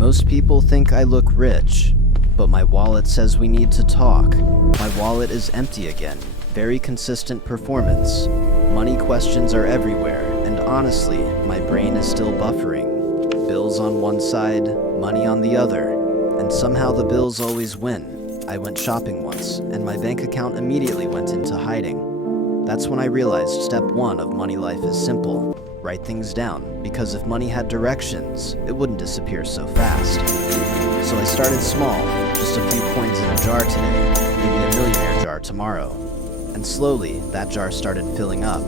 Most people think I look rich, but my wallet says we need to talk. My wallet is empty again. Very consistent performance. Money questions are everywhere, and honestly, my brain is still buffering. Bills on one side, money on the other, and somehow the bills always win. I went shopping once, and my bank account immediately went into hiding. That's when I realized step one of money life is simple. Write things down, because if money had directions, it wouldn't disappear so fast. So I started small, just a few coins in a jar today, maybe a millionaire jar tomorrow. And slowly, that jar started filling up.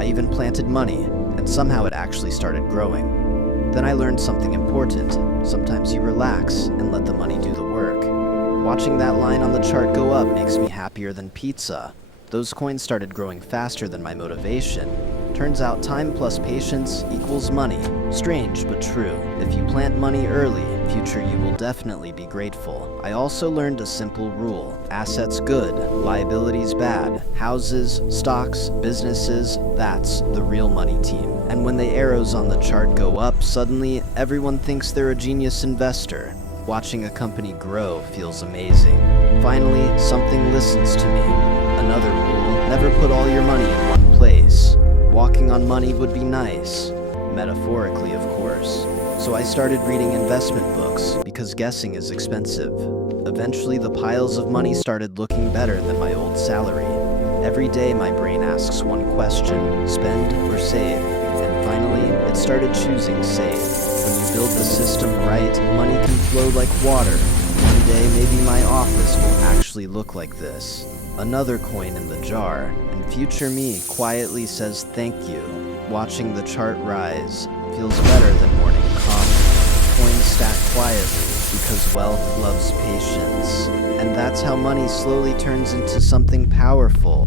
I even planted money, and somehow it actually started growing. Then I learned something important. Sometimes you relax and let the money do the work. Watching that line on the chart go up makes me happier than pizza. Those coins started growing faster than my motivation. Turns out time plus patience equals money. Strange, but true. If you plant money early, future you will definitely be grateful. I also learned a simple rule. Assets good, liabilities bad. Houses, stocks, businesses, that's the real money team. And when the arrows on the chart go up, suddenly everyone thinks they're a genius investor. Watching a company grow feels amazing. Finally, something listens to me. Another rule, never put all your money in one place. Walking on money would be nice. Metaphorically, of course. So I started reading investment books, because guessing is expensive. Eventually, the piles of money started looking better than my old salary. Every day, my brain asks one question, spend or save? And finally, it started choosing save. When you build the system right, money can flow like water. One day, maybe my office will actually look like this. Another coin in the jar, and future me quietly says thank you. Watching the chart rise feels better than morning coffee. Coins stack quietly because wealth loves patience. And that's how money slowly turns into something powerful.